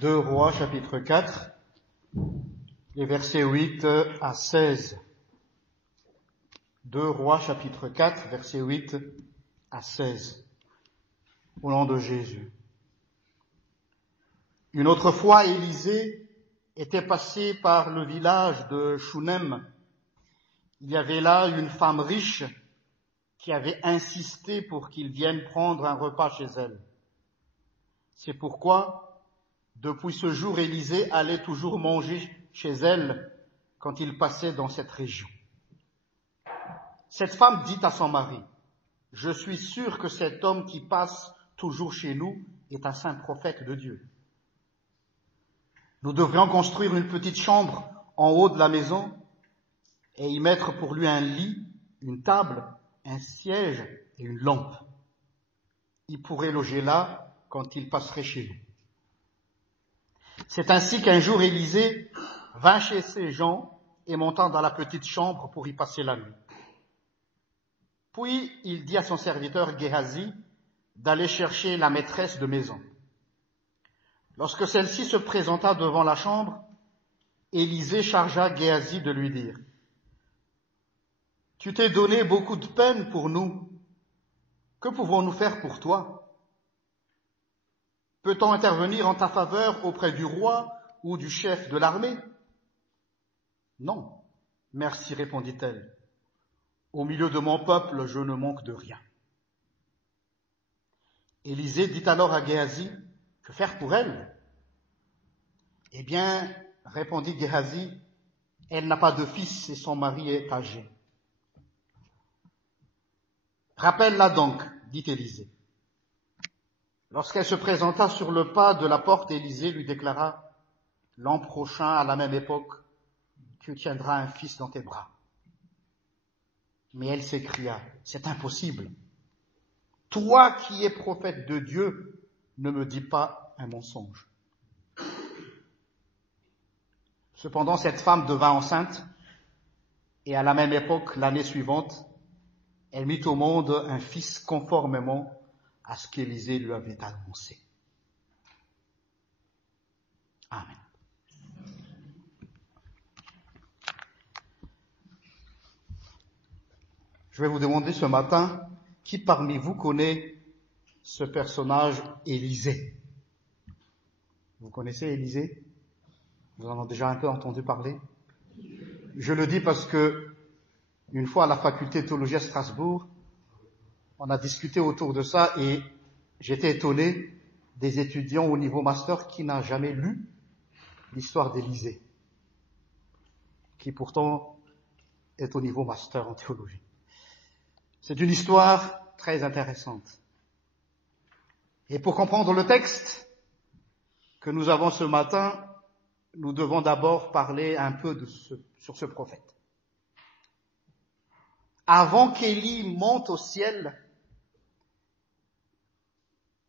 2 Rois chapitre 4, les versets 8 à 16. 2 Rois chapitre 4, versets 8 à 16. Au nom de Jésus. Une autre fois, Élisée était passé par le village de Shunem. Il y avait là une femme riche qui avait insisté pour qu'il vienne prendre un repas chez elle. C'est pourquoi, depuis ce jour, Élisée allait toujours manger chez elle quand il passait dans cette région. Cette femme dit à son mari, « Je suis sûre que cet homme qui passe toujours chez nous est un saint prophète de Dieu. Nous devrions construire une petite chambre en haut de la maison et y mettre pour lui un lit, une table, un siège et une lampe. Il pourrait loger là quand il passerait chez nous. » C'est ainsi qu'un jour Élisée vint chez ses gens et monta dans la petite chambre pour y passer la nuit. Puis il dit à son serviteur Géhazi d'aller chercher la maîtresse de maison. Lorsque celle-ci se présenta devant la chambre, Élisée chargea Géhazi de lui dire, « Tu t'es donné beaucoup de peine pour nous. Que pouvons-nous faire pour toi? Peut-on intervenir en ta faveur auprès du roi ou du chef de l'armée? » Non, merci, répondit-elle. Au milieu de mon peuple, je ne manque de rien. Élisée dit alors à Géhazi, « Que faire pour elle ?» Eh bien, répondit Géhazi, « Elle n'a pas de fils et son mari est âgé. » Rappelle-la donc, dit Élisée. Lorsqu'elle se présenta sur le pas de la porte, Élisée lui déclara, « L'an prochain, à la même époque, tu tiendras un fils dans tes bras. » Mais elle s'écria, « C'est impossible. Toi qui es prophète de Dieu, ne me dis pas un mensonge. » Cependant, cette femme devint enceinte, et à la même époque, l'année suivante, elle mit au monde un fils conformément à ce qu'Élisée lui avait annoncé. Amen. Je vais vous demander ce matin, qui parmi vous connaît ce personnage Élisée? Vous connaissez Élisée? Vous en avez déjà un peu entendu parler? Je le dis parce que une fois à la faculté de théologie à Strasbourg, on a discuté autour de ça et j'étais étonné des étudiants au niveau master qui n'ont jamais lu l'histoire d'Élisée, qui pourtant est au niveau master en théologie. C'est une histoire très intéressante. Et pour comprendre le texte que nous avons ce matin, nous devons d'abord parler un peu sur ce prophète. Avant qu'Élie monte au ciel,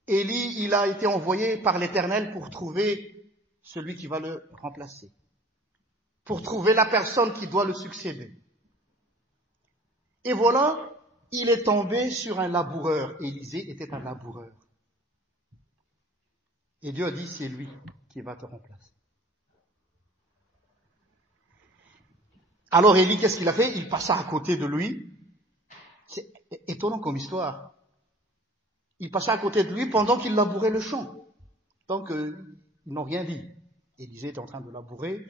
Élie, il a été envoyé par l'Éternel pour trouver celui qui va le remplacer, pour trouver la personne qui doit le succéder. Et voilà, il est tombé sur un laboureur. Élisée était un laboureur. Et Dieu a dit, c'est lui qui va te remplacer. Alors Élie, qu'est-ce qu'il a fait? Il passa à côté de lui. C'est étonnant comme histoire. Il passa à côté de lui pendant qu'il labourait le champ. Donc, ils n'ont rien dit. Élisée était en train de labourer.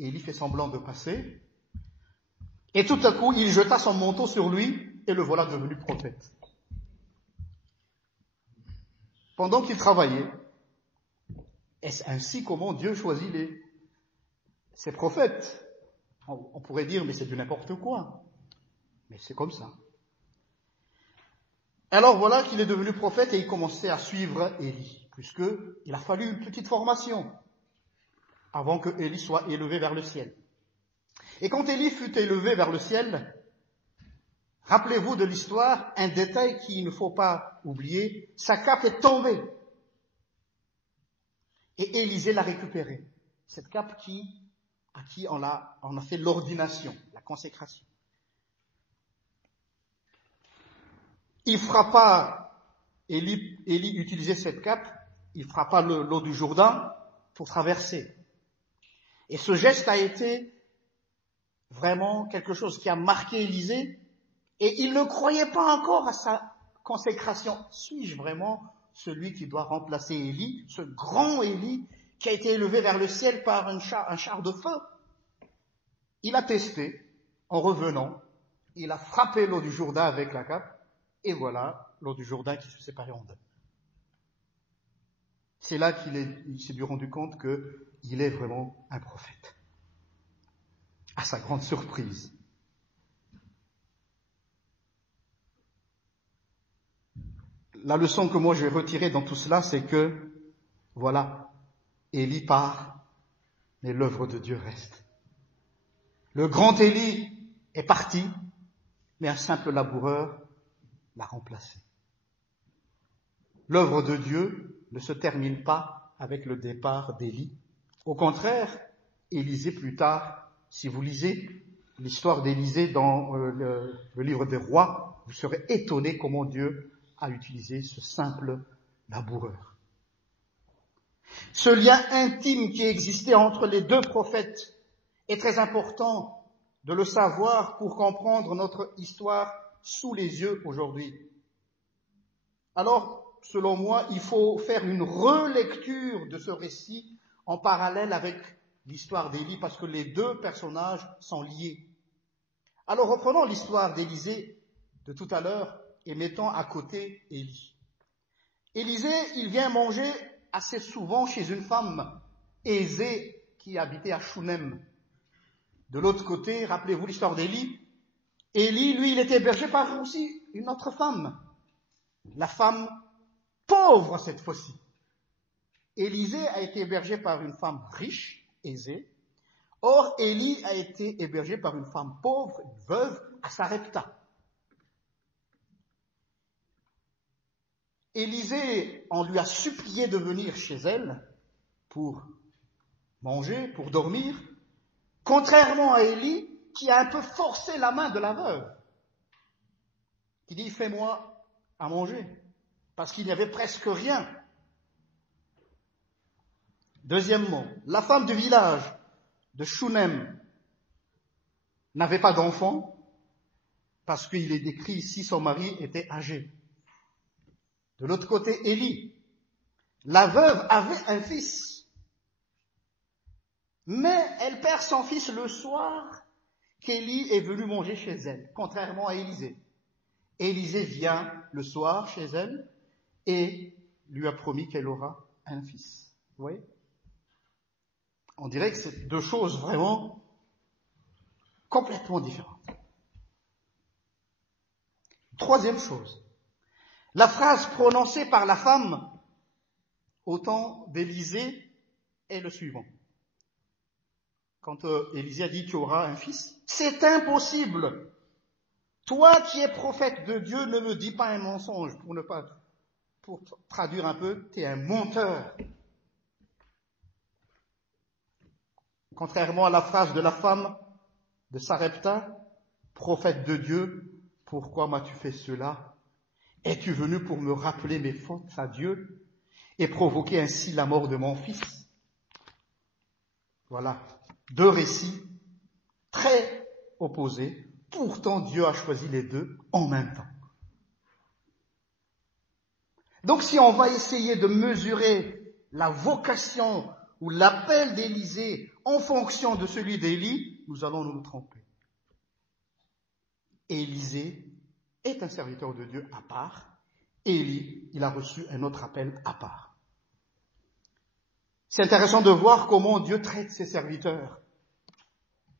Élie fait semblant de passer. Et tout à coup, il jeta son manteau sur lui et le voilà devenu prophète. Pendant qu'il travaillait, est-ce ainsi comment Dieu choisit ses prophètes? On pourrait dire, mais c'est du n'importe quoi. Mais c'est comme ça. Alors voilà qu'il est devenu prophète et il commençait à suivre Élie, puisqu'il a fallu une petite formation avant que Élie soit élevé vers le ciel. Et quand Élie fut élevé vers le ciel, rappelez-vous de l'histoire, un détail qu'il ne faut pas oublier, sa cape est tombée. Et Élisée l'a récupérée. Cette cape à qui on a fait l'ordination, la consécration. Il frappa, Élie utilisait cette cape, il frappa l'eau du Jourdain, pour traverser. Et ce geste a été vraiment quelque chose qui a marqué Élisée, et il ne croyait pas encore à sa consécration. Suis-je vraiment celui qui doit remplacer Élie, ce grand Élie qui a été élevé vers le ciel par un char de feu? Il a testé, en revenant, il a frappé l'eau du Jourdain avec la cape, et voilà l'eau du Jourdain qui se séparait en deux. C'est là qu'il s'est dû rendu compte qu'il est vraiment un prophète. À sa grande surprise. La leçon que moi je vais retirer dans tout cela, c'est que, voilà, Élie part, mais l'œuvre de Dieu reste. Le grand Élie est parti, mais un simple laboureur l'a remplacé. L'œuvre de Dieu ne se termine pas avec le départ d'Élie. Au contraire, Élisée plus tard, si vous lisez l'histoire d'Élisée dans le livre des rois, vous serez étonné comment Dieu a utilisé ce simple laboureur. Ce lien intime qui existait entre les deux prophètes est très important de le savoir pour comprendre notre histoire sous les yeux aujourd'hui. Alors, selon moi, il faut faire une relecture de ce récit en parallèle avec l'histoire d'Élie, parce que les deux personnages sont liés. Alors, reprenons l'histoire d'Élisée de tout à l'heure et mettons à côté Élie. Élisée, il vient manger assez souvent chez une femme aisée qui habitait à Shunem. De l'autre côté, rappelez-vous l'histoire d'Élie. Élie, lui, il était hébergé par aussi une autre femme. La femme pauvre cette fois-ci. Élisée a été hébergé par une femme riche, aisée. Or, Élie a été hébergé par une femme pauvre, une veuve, à Sarepta. Élisée, on lui a supplié de venir chez elle pour manger, pour dormir, contrairement à Élie, qui a un peu forcé la main de la veuve, qui dit « fais-moi à manger », parce qu'il n'y avait presque rien. Deuxièmement, la femme du village de Shunem n'avait pas d'enfant, parce qu'il est décrit ici son mari était âgé. De l'autre côté, Élie, la veuve avait un fils, mais elle perd son fils le soir qu'Élie est venu manger chez elle, contrairement à Élisée. Élisée vient le soir chez elle et lui a promis qu'elle aura un fils. Vous voyez ? On dirait que c'est deux choses vraiment complètement différentes. Troisième chose, la phrase prononcée par la femme au temps d'Élisée est le suivant. Quand Élisée a dit « tu auras un fils », c'est impossible. Toi qui es prophète de Dieu, ne me dis pas un mensonge, pour traduire un peu, tu es un menteur. Contrairement à la phrase de la femme de Sarepta, prophète de Dieu, pourquoi m'as-tu fait cela? Es-tu venu pour me rappeler mes fautes à Dieu et provoquer ainsi la mort de mon fils? Voilà, deux récits très opposés. Pourtant, Dieu a choisi les deux en même temps. Donc, si on va essayer de mesurer la vocation ou l'appel d'Élisée en fonction de celui d'Élie, nous allons nous tromper. Élisée est un serviteur de Dieu à part. Élie, il a reçu un autre appel à part. C'est intéressant de voir comment Dieu traite ses serviteurs.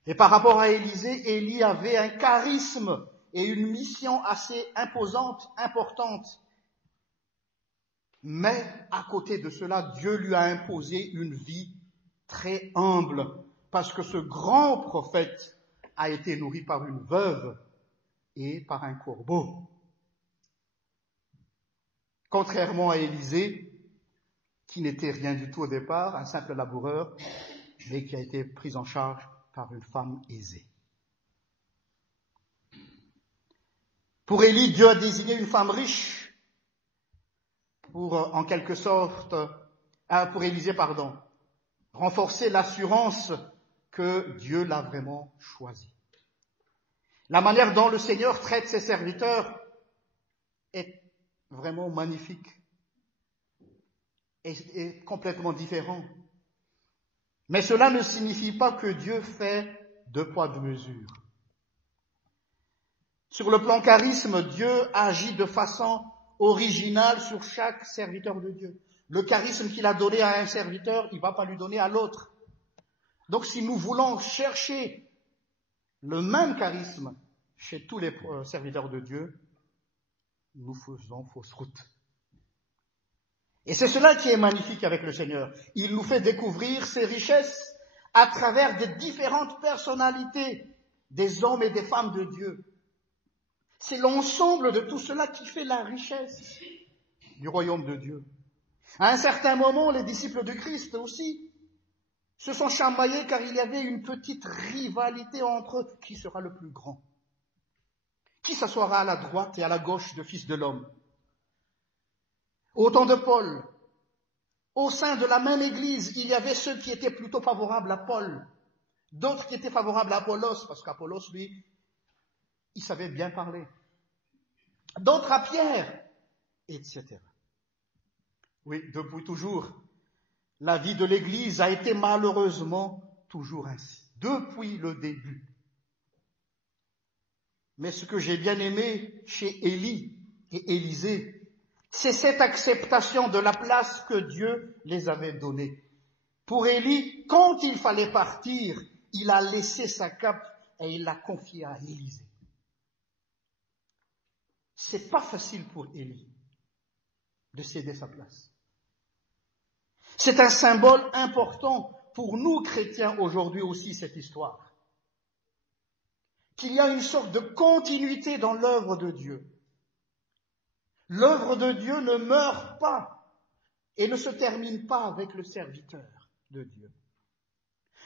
Et par rapport à Élisée, Élie avait un charisme et une mission assez imposante, importante. Mais à côté de cela, Dieu lui a imposé une vie très humble, parce que ce grand prophète a été nourri par une veuve et par un corbeau. Contrairement à Élisée, qui n'était rien du tout au départ, un simple laboureur, mais qui a été pris en charge par une femme aisée. Pour Élie, Dieu a désigné une femme riche pour, en quelque sorte, pour Élisée, pardon. renforcer l'assurance que Dieu l'a vraiment choisi. La manière dont le Seigneur traite ses serviteurs est vraiment magnifique et complètement différent. Mais cela ne signifie pas que Dieu fait deux poids, deux mesures. Sur le plan charisme, Dieu agit de façon originale sur chaque serviteur de Dieu. Le charisme qu'il a donné à un serviteur, il ne va pas lui donner à l'autre. Donc si nous voulons chercher le même charisme chez tous les serviteurs de Dieu, nous faisons fausse route. Et c'est cela qui est magnifique avec le Seigneur. Il nous fait découvrir ses richesses à travers des différentes personnalités des hommes et des femmes de Dieu. C'est l'ensemble de tout cela qui fait la richesse du royaume de Dieu. À un certain moment, les disciples de Christ aussi se sont chamaillés car il y avait une petite rivalité entre eux. Qui sera le plus grand? Qui s'assoira à la droite et à la gauche du Fils de l'homme? Au temps de Paul, au sein de la même Église, il y avait ceux qui étaient plutôt favorables à Paul, d'autres qui étaient favorables à Apollos, parce qu'Apollos, lui, il savait bien parler. D'autres à Pierre, etc. Oui, depuis toujours, la vie de l'Église a été malheureusement toujours ainsi, depuis le début. Mais ce que j'ai bien aimé chez Élie et Élisée, c'est cette acceptation de la place que Dieu les avait donnée. Pour Élie, quand il fallait partir, il a laissé sa cape et il l'a confiée à Élisée. C'est pas facile pour Élie de céder sa place. C'est un symbole important pour nous chrétiens aujourd'hui aussi, cette histoire. Qu'il y a une sorte de continuité dans l'œuvre de Dieu. L'œuvre de Dieu ne meurt pas et ne se termine pas avec le serviteur de Dieu.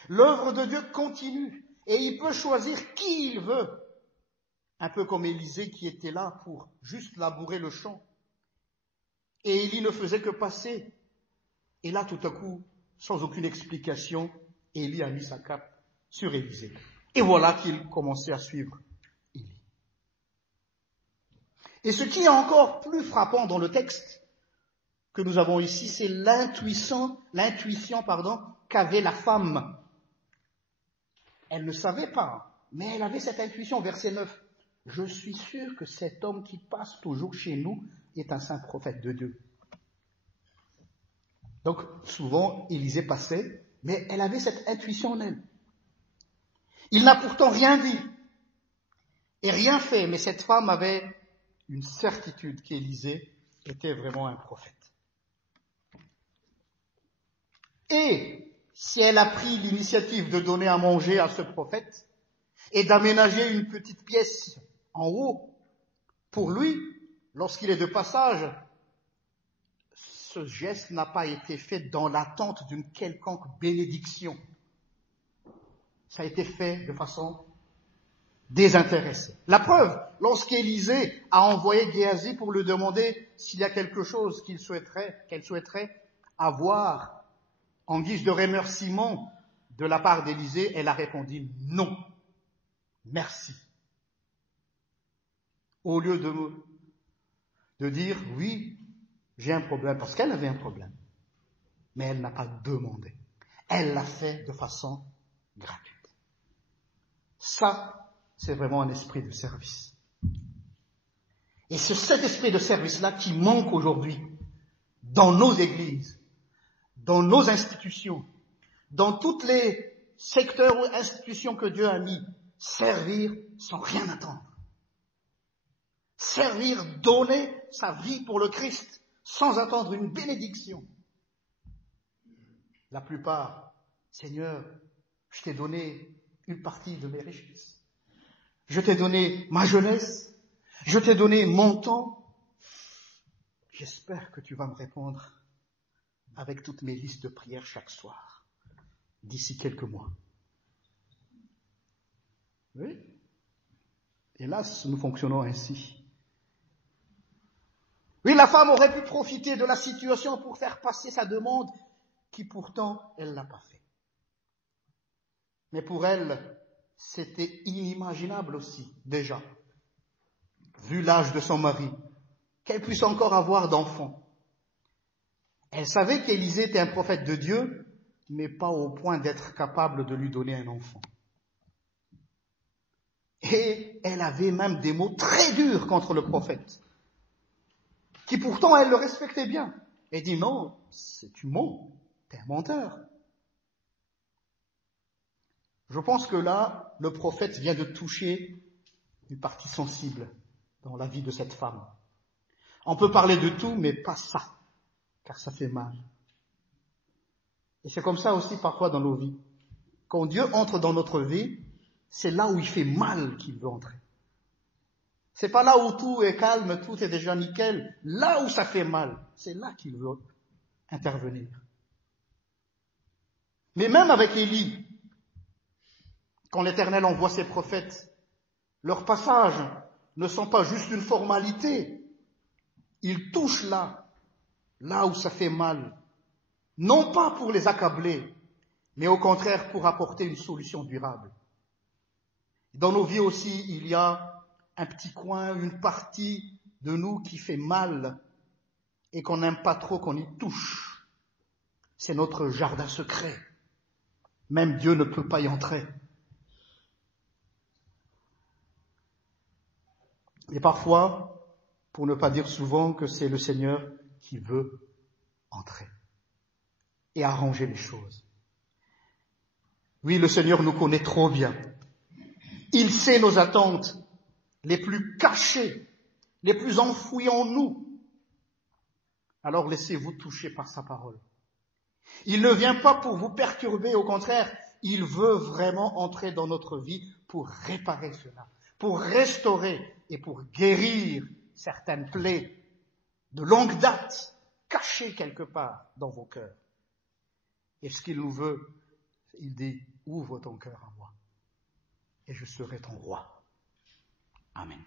L'œuvre de Dieu continue et il peut choisir qui il veut. Un peu comme Élisée qui était là pour juste labourer le champ. Et Élie ne faisait que passer. Et là, tout à coup, sans aucune explication, Élie a mis sa cape sur Élisée. Et voilà qu'il commençait à suivre Élie. Et ce qui est encore plus frappant dans le texte que nous avons ici, c'est l'intuition qu'avait la femme. Elle ne savait pas, mais elle avait cette intuition. Verset 9. Je suis sûr que cet homme qui passe toujours chez nous est un saint prophète de Dieu. Donc, souvent, Élisée passait, mais elle avait cette intuition en elle. Il n'a pourtant rien dit et rien fait, mais cette femme avait une certitude qu'Élisée était vraiment un prophète. Et si elle a pris l'initiative de donner à manger à ce prophète et d'aménager une petite pièce en haut pour lui, lorsqu'il est de passage, ce geste n'a pas été fait dans l'attente d'une quelconque bénédiction. Ça a été fait de façon désintéressée. La preuve, lorsqu'Élisée a envoyé Géasi pour lui demander s'il y a quelque chose qu'elle souhaiterait avoir en guise de remerciement de la part d'Élisée, elle a répondu non, merci. Au lieu de dire oui, j'ai un problème, parce qu'elle avait un problème. Mais elle n'a pas demandé. Elle l'a fait de façon gratuite. Ça, c'est vraiment un esprit de service. Et c'est cet esprit de service-là qui manque aujourd'hui dans nos églises, dans nos institutions, dans tous les secteurs ou institutions que Dieu a mis. Servir sans rien attendre. Servir, donner sa vie pour le Christ sans attendre une bénédiction. La plupart, Seigneur, je t'ai donné une partie de mes richesses. Je t'ai donné ma jeunesse. Je t'ai donné mon temps. J'espère que tu vas me répondre avec toutes mes listes de prières chaque soir, d'ici quelques mois. Oui. Hélas, nous fonctionnons ainsi. Oui, la femme aurait pu profiter de la situation pour faire passer sa demande qui pourtant, elle l'a pas fait. Mais pour elle, c'était inimaginable aussi, déjà, vu l'âge de son mari, qu'elle puisse encore avoir d'enfants. Elle savait qu'Élisée était un prophète de Dieu, mais pas au point d'être capable de lui donner un enfant. Et elle avait même des mots très durs contre le prophète, qui pourtant elle le respectait bien. Elle dit non, tu mens, t'es un menteur. Je pense que là, le prophète vient de toucher une partie sensible dans la vie de cette femme. On peut parler de tout, mais pas ça, car ça fait mal. Et c'est comme ça aussi parfois dans nos vies. Quand Dieu entre dans notre vie, c'est là où il fait mal qu'il veut entrer. C'est pas là où tout est calme, tout est déjà nickel. Là où ça fait mal, c'est là qu'il veut intervenir. Mais même avec Élie, quand l'Éternel envoie ses prophètes, leurs passages ne sont pas juste une formalité. Ils touchent là où ça fait mal. Non pas pour les accabler, mais au contraire pour apporter une solution durable. Dans nos vies aussi, il y a un petit coin, une partie de nous qui fait mal et qu'on n'aime pas trop qu'on y touche. C'est notre jardin secret. Même Dieu ne peut pas y entrer. Et parfois, pour ne pas dire souvent, que c'est le Seigneur qui veut entrer et arranger les choses. Oui, le Seigneur nous connaît trop bien. Il sait nos attentes les plus cachées, les plus enfouies en nous. Alors laissez-vous toucher par sa parole. Il ne vient pas pour vous perturber, au contraire, il veut vraiment entrer dans notre vie pour réparer cela, pour restaurer et pour guérir certaines plaies de longue date, cachées quelque part dans vos cœurs. Et ce qu'il nous veut, il dit, ouvre ton cœur à moi et je serai ton roi. Amen.